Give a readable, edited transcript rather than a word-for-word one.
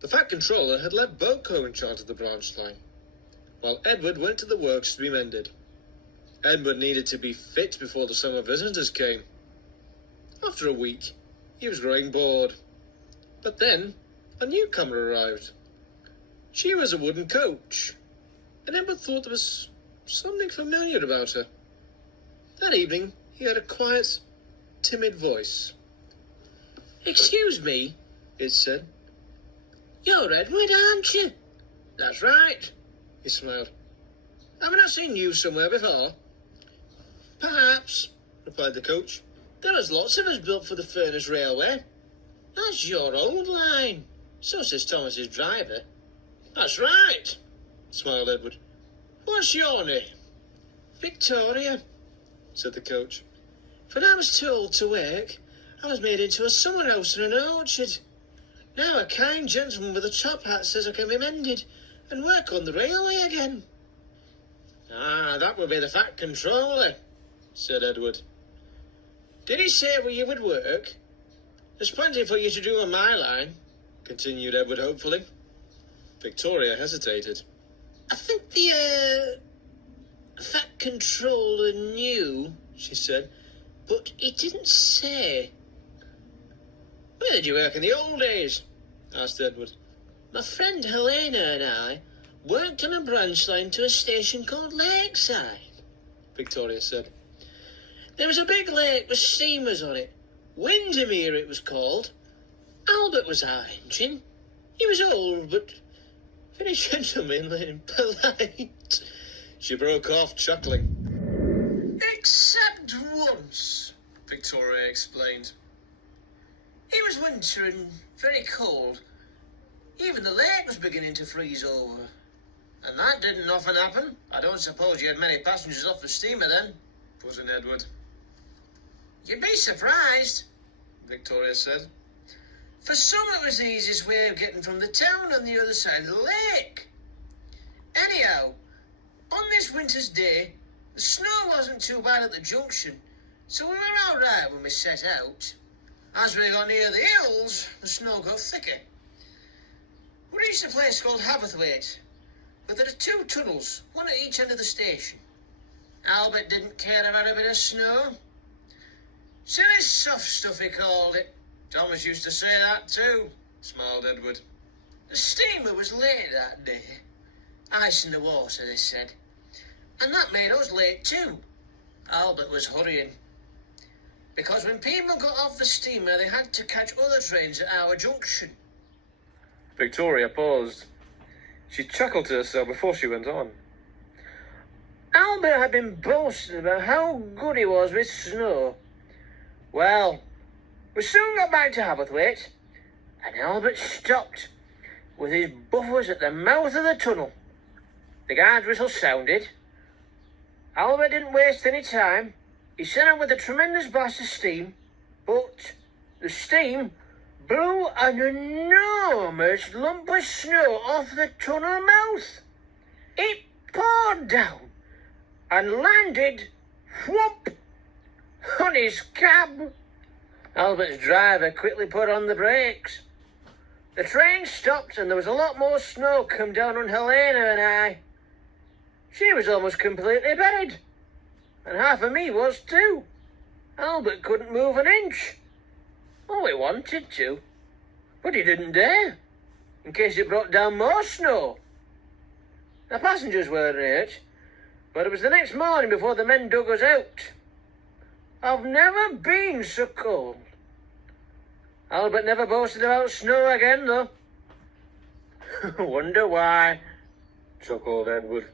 The Fat Controller had left Boko in charge of the branch line, while Edward went to the works to be mended. Edward needed to be fit before the summer visitors came. After a week, he was growing bored. But then, a newcomer arrived. She was a wooden coach, and Edward thought there was something familiar about her. That evening, he heard a quiet, timid voice. "Excuse me," it said. "You're Edward, aren't you?" "That's right," he smiled. "Haven't I seen you somewhere before?" "Perhaps," replied the coach. "There was lots of us built for the Furness Railway." "That's your old line. So says Thomas's driver." "That's right," smiled Edward. "What's your name?" "Victoria," said the coach. "When I was too old to work, I was made into a summer house in an orchard. Now a kind gentleman with a top hat says I can be mended and work on the railway again." "Ah, that would be the Fat Controller," said Edward. "Did he say where you would work?" "There's plenty for you to do on my line," continued Edward hopefully. Victoria hesitated. "I think the Fat Controller knew," she said, "but he didn't say." "Where did you work in the old days?" asked Edward. "My friend Helena and I worked on a branch line to a station called Lakeside," Victoria said. "There was a big lake with steamers on it. Windermere it was called. Albert was our engine. He was old, but very gentlemanly and polite." She broke off, chuckling. "Except once," Victoria explained. "It was winter and very cold. Even the lake was beginning to freeze over. And that didn't often happen. I don't suppose you had many passengers off the steamer then," put in Edward. "You'd be surprised," Victoria said. "For some it was the easiest way of getting from the town on the other side of the lake. Anyhow, on this winter's day, the snow wasn't too bad at the junction, so we were all right when we set out. As we got near the hills, the snow got thicker. We reached a place called Haverthwaite, but there are 2 tunnels, one at each end of the station. Albert didn't care about a bit of snow. Silly soft stuff, he called it. Thomas used to say that too," smiled Edward. "The steamer was late that day. Ice in the water, they said. And that made us late too. Albert was hurrying. Because when people got off the steamer, they had to catch other trains at our junction." Victoria paused. She chuckled to herself before she went on. "Albert had been boasting about how good he was with snow. Well, we soon got back to Haverthwaite, and Albert stopped with his buffers at the mouth of the tunnel. The guard's whistle sounded. Albert didn't waste any time. He sent out with a tremendous blast of steam, but the steam blew an enormous lump of snow off the tunnel mouth. It poured down and landed, whoop, on his cab. Albert's driver quickly put on the brakes. The train stopped and there was a lot more snow come down on Helena and I. She was almost completely buried, and half of me was too. Albert couldn't move an inch. Oh, he wanted to, but he didn't dare, in case it brought down more snow. The passengers weren't hurt, but it was the next morning before the men dug us out. I've never been so cold. Albert never boasted about snow again, though." "Wonder why," chuckled Edward.